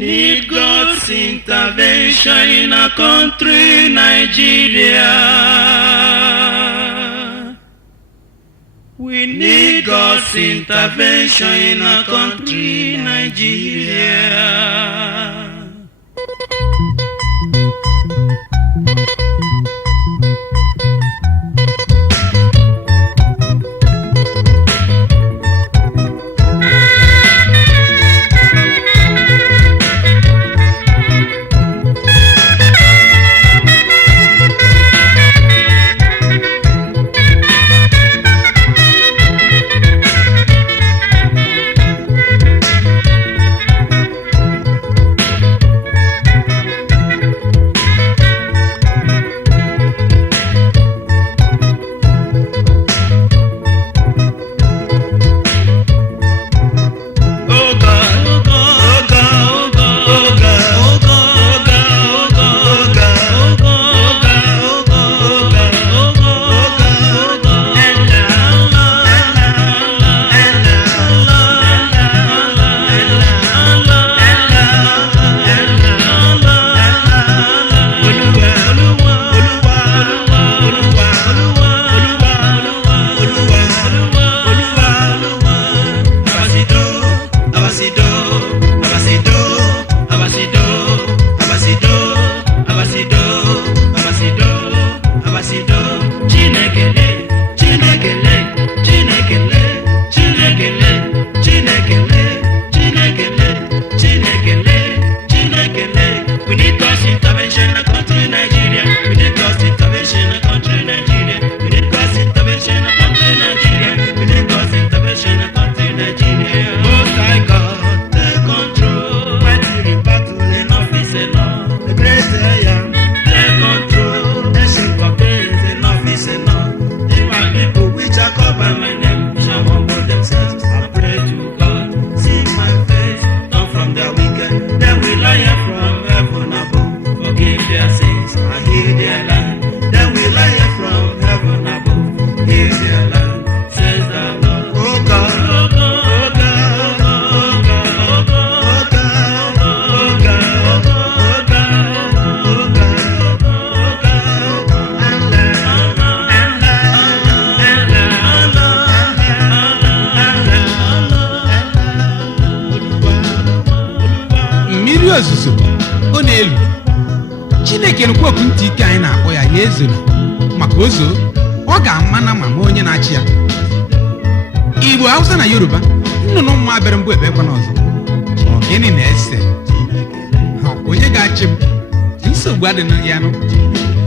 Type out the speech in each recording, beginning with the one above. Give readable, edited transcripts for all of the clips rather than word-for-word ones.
need God's intervention in our country, Nigeria. We need God's intervention in our country, Nigeria. ọ na-elu Chineke nkwokwu ntị ike anyị na-akpọ ya ya ezoro maka ozo ọ ga-amana ma onye na-achị ya. Igbo, Hausa na Yoruba nnụnụ mma bere mbụ ebekwa n'ọzọ. Ogene na-ese onye ga-achị m nsogbu adịghị ya nụ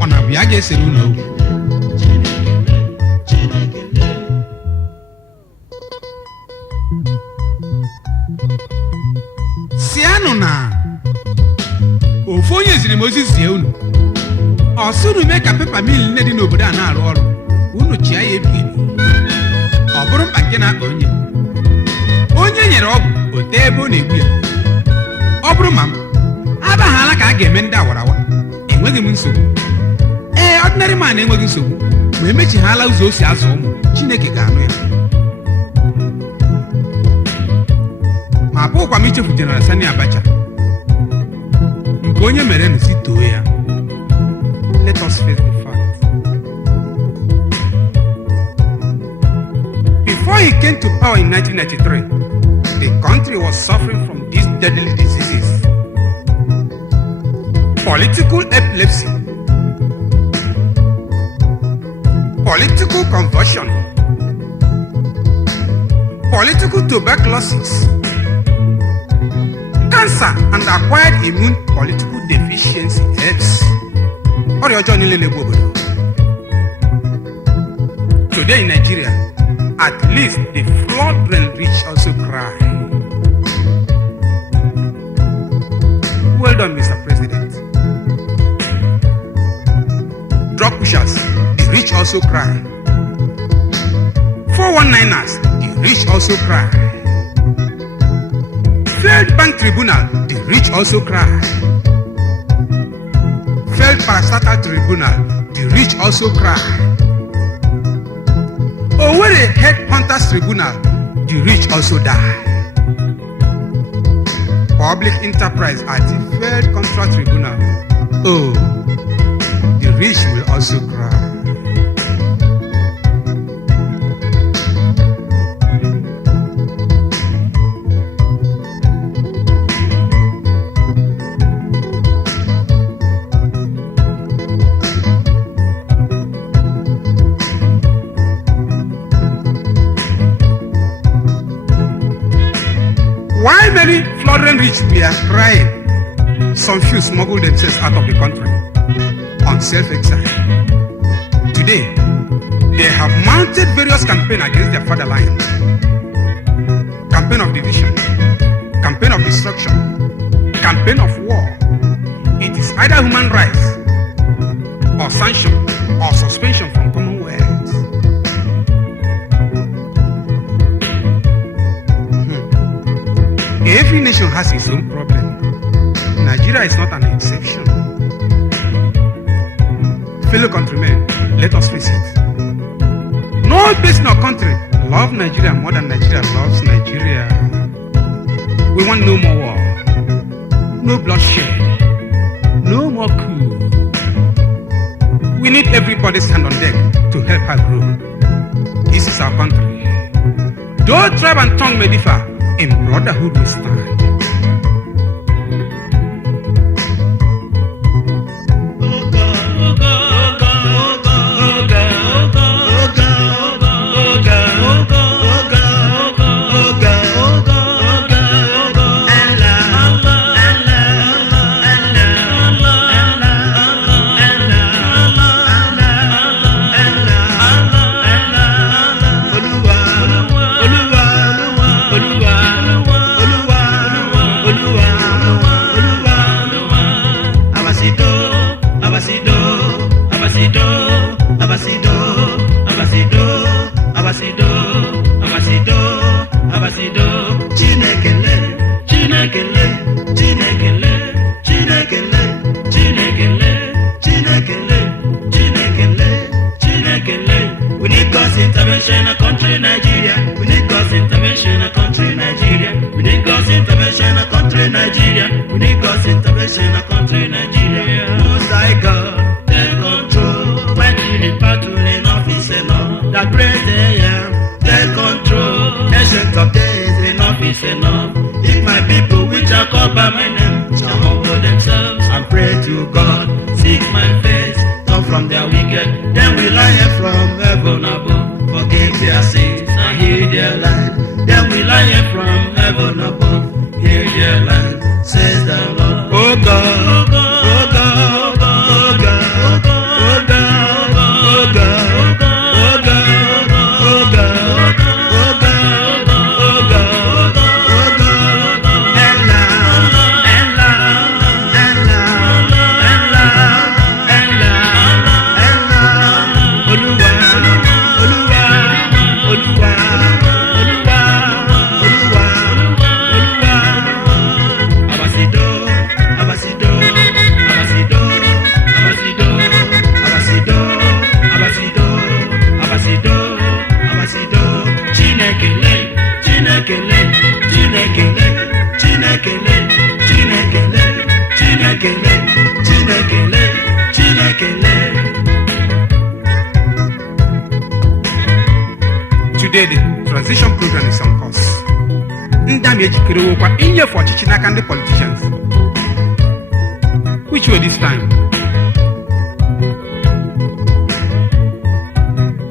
ọ na-abụ ya ga-esere unu okwu. Sianụ na ofu onye ziri m ozi zie unu ọsọ unu mee ka pepa mil nne dị n'obodo a na-arụ ọrụ unu chia ya ebighị ebi. Ọ bụrụ mkpa nke na-akpa onye nyere ọgwụ ote ebe ọ na-egbu ya. Ọ bụrụ ma m abaghala ka a ga-eme ndị awarawa enweghị m nsogbu. Ordinary man enweghị nsogbu ma emechighala ụzọ o si azụ ụmụ Chineke ga-anụ ya. Ma apụkwa m ichefu General Sani Abacha nke onye mere nsi too ya. Let us face the fact. Before he came to power in 1993, the country was suffering from these deadly diseases: political epilepsy, political convulsion, political tuberculosis, cancer, and acquired immune political deficiency AIDS. Today in Nigeria, at least the flood drain rich also cry. Well done, Mr. President. Drug pushers, the rich also cry. 419ers, the rich also cry. Failed bank tribunal, the rich also cry. Failed parastatal tribunal, the rich also cry. Owerri head hunters tribunal, the rich also die. public enterprise at the Failed Contract Tribunal. Oh, the rich will also cry. Why many flourishing rich were crying? Some few smuggled themselves out of the country on self-exile. Today, they have mounted various campaigns against their fatherland. Campaign of division, campaign of destruction, campaign of war. It is either human rights or sanction or suspension from Commonwealth. Every nation has its own problem. Nigeria is not an exception. Fellow countrymen, let us face it. No person or country loves Nigeria more than Nigeria loves Nigeria. We want no more war, no bloodshed, no more coup. We need everybody's hand on deck to help her grow. This is our country. Though tribe and tongue may differ, in brotherhood we stand. We need God's intervention in a country Nigeria. We need God's intervention in a country Nigeria. We need God's intervention in a country Nigeria. We need God's intervention in a country Nigeria. Most High God, take control. When you need battle, enough is enough. That great I am, take control. Ancient of days, enough is enough. If my people which are called by my name shall humble themselves and pray to God, seek my face, turn from their wicked, then will I hear from heaven above. Forgive their sins and heal their land. Then will I hear from heaven above. Heal their land, says the Lord. Oh God, oh God, oh God, oh God, oh God, oh God, oh God, oh God, oh God, oh God, oh God, oh God, and love, and love, and love, and love, and love, and love. Oluwa, Oluwa, Oluwa, Oluwa, Oluwa, Oluwa. Abasido, Abasido, Abasido, Abasido, Abasido, Abasido, Abasido, Abasido. Chinekele, Chinekele, Chinekele, Chinekele, Chinekele, Chinekele, Chinekele, Chinekele. Today, the transition program is on course. Ndami ejikere wokwa inyefe ọchịchị n'aka ndị politicians. Which way this time?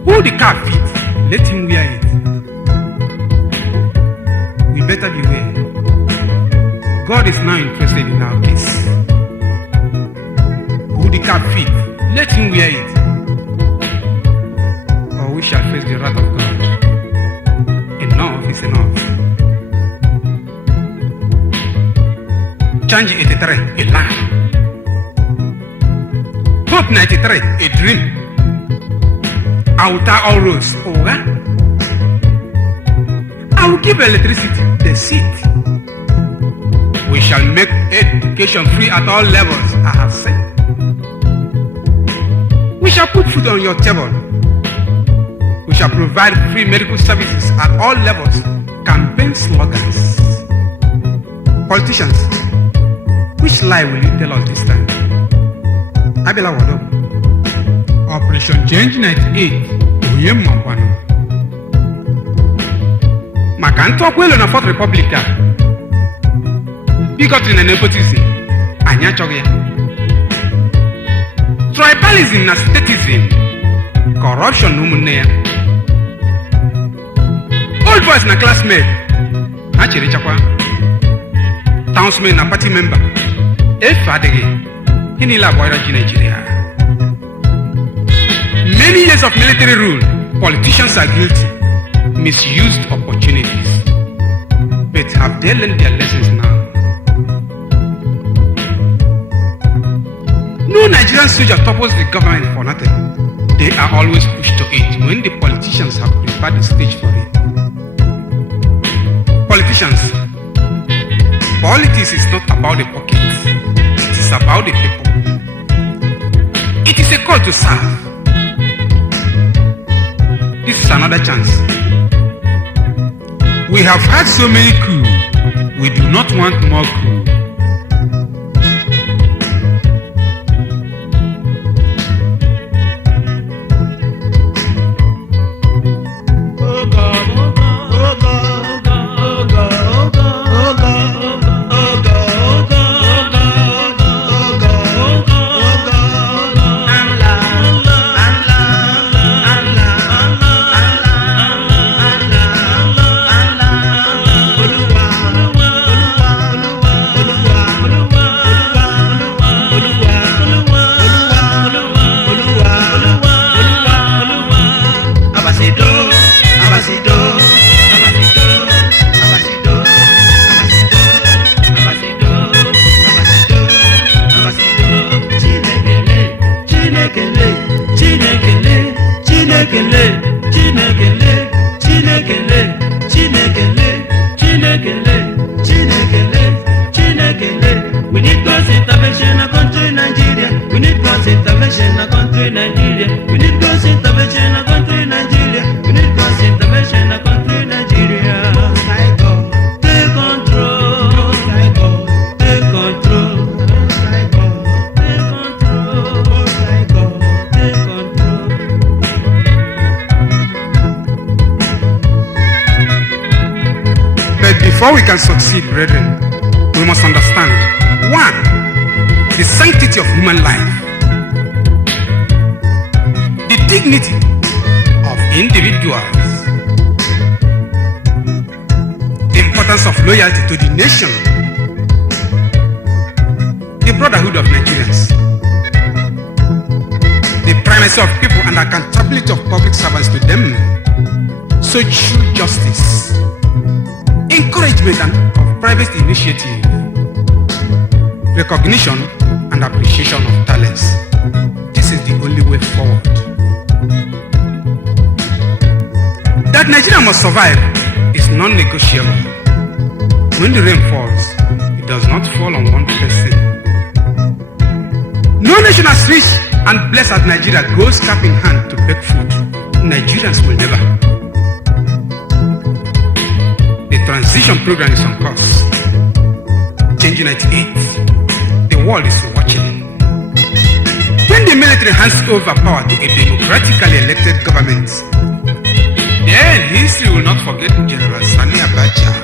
Who the car fits, let him wear it. We better beware. God is now interested in our case. Who the car fits, let him wear it. Or we shall face the wrath of God. Enough is enough. Change 83, a lie. Hope 93, a dream. Outer all roads, Oga. I will give electricity the seat. We shall make education free at all levels, I have said. We shall put food on your table. We shall provide free medical services at all levels. Campaign slogans. Politicians, which lie will you tell us this time? Abela Wado. Operation Change 98. Oye Mwakwano. Makanto Kwelo na Fourth Republic. Bigotry na nepotism. Anya Chogya. Tribalism na statism. Corruption umunne. Old boys na classmate. Achiri chakwa. Townsmen na party member. Adege. Hinila boyra Nigeria. Many years of military rule, politicians are guilty. Misused opportunities. But have they learned their lessons now? No Nigerian soldier topples the government for nothing. They are always pushed to it when the politicians have prepared the stage for it. Politicians, politics is not about the pockets. It is about the people. It is a call to serve. This is another chance. We have had so many coups. We do not want more coups. We need God's intervention in our country, Nigeria. We need God's intervention in our country, Nigeria. We need God's intervention in our country, Nigeria. We need God's intervention in our country, Nigeria. Most High God, take control. Most High God, take control. Most High God, take control. Most High God, take control. But before we can succeed, brethren, we must understand, one, the sanctity of human life, the dignity of individuals, the importance of loyalty to the nation, the brotherhood of Nigerians, the primacy of people and accountability of public servants to them, social justice, encouragement of private initiative, recognition and appreciation of talents. This is the only way forward. That Nigeria must survive is non-negotiable. When the rain falls, it does not fall on one person. No nation as rich and blessed as Nigeria goes cap in hand to beg food. Nigerians will never. The transition program is on course. Change 98. The world is watching. When the military hands over power to a democratically elected government, then history will not forget General Sani Abacha.